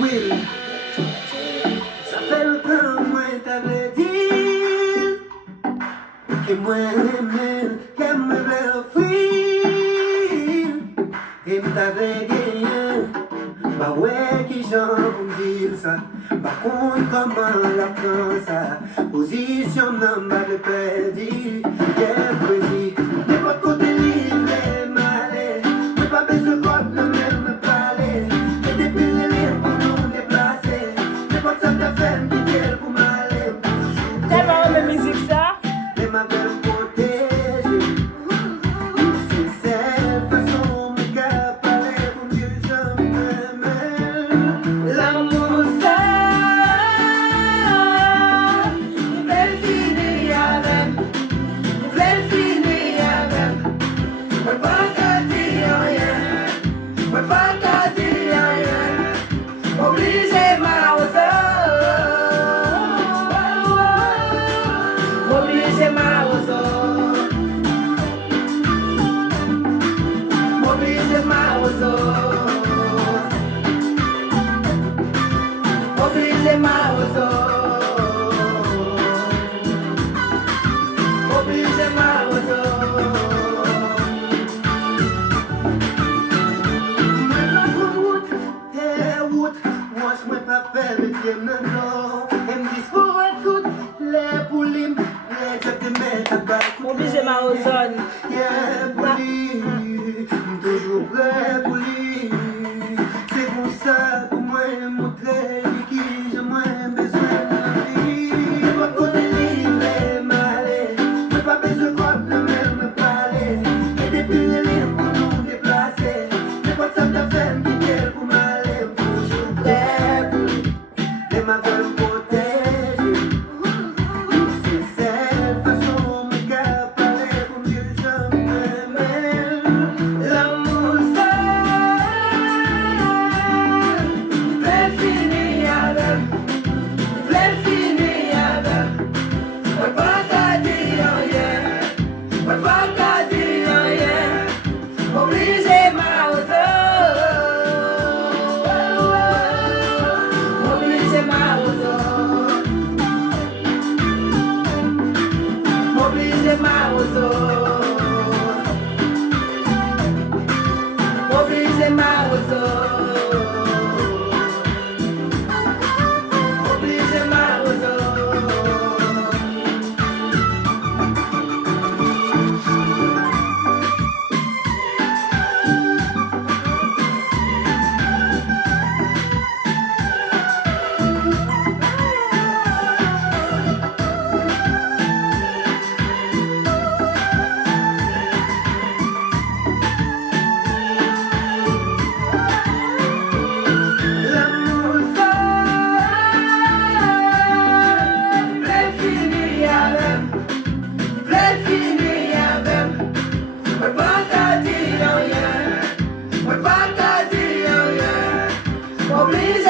Will, ça fait longtemps moi t'avais dit que moi aimé, que me veux offrir et m'avais gagné. Bah ouais qui j'en pour dire ça. Par contre comment la prend ça. Position non m'avait perdu. Quel plaisir. N'importe côté libre malais. Mais pas besoin de quoi le même me parler. Et depuis les livres pour nous déplacer. N'importe ça t'a fait me quitter pour m'aller. Tellement de musique ça. Mais m'avait protégé. C'est cette façon me capaler pour que je m'aime. L'amour ça. Obligé ma ozone. Yeah, pour lui, toujours prêt pour lui. C'est pour ça, pour moi, montrer qui j'ai moins besoin de lui. Votre côté libre et malais, mais pas besoin de quoi le même me parler. Et depuis les livres pour nous déplacer, mais pas ça t'a fait me quitter pour m'aller. Toujours prêt pour lui, et ma veulent protéger. C'est cette façon me capaler pour que je m'aime. L'amour ça fait finir avec, fait finir avec. On pas qu'à dire rien, on pas qu'à dire rien. Obligé ma obligé ma obligé ma obligé ma obligé ma L'amour ça fait finir avec, fait finir avec. On pas qu'à dire rien, on pas qu'à dire rien. Obligé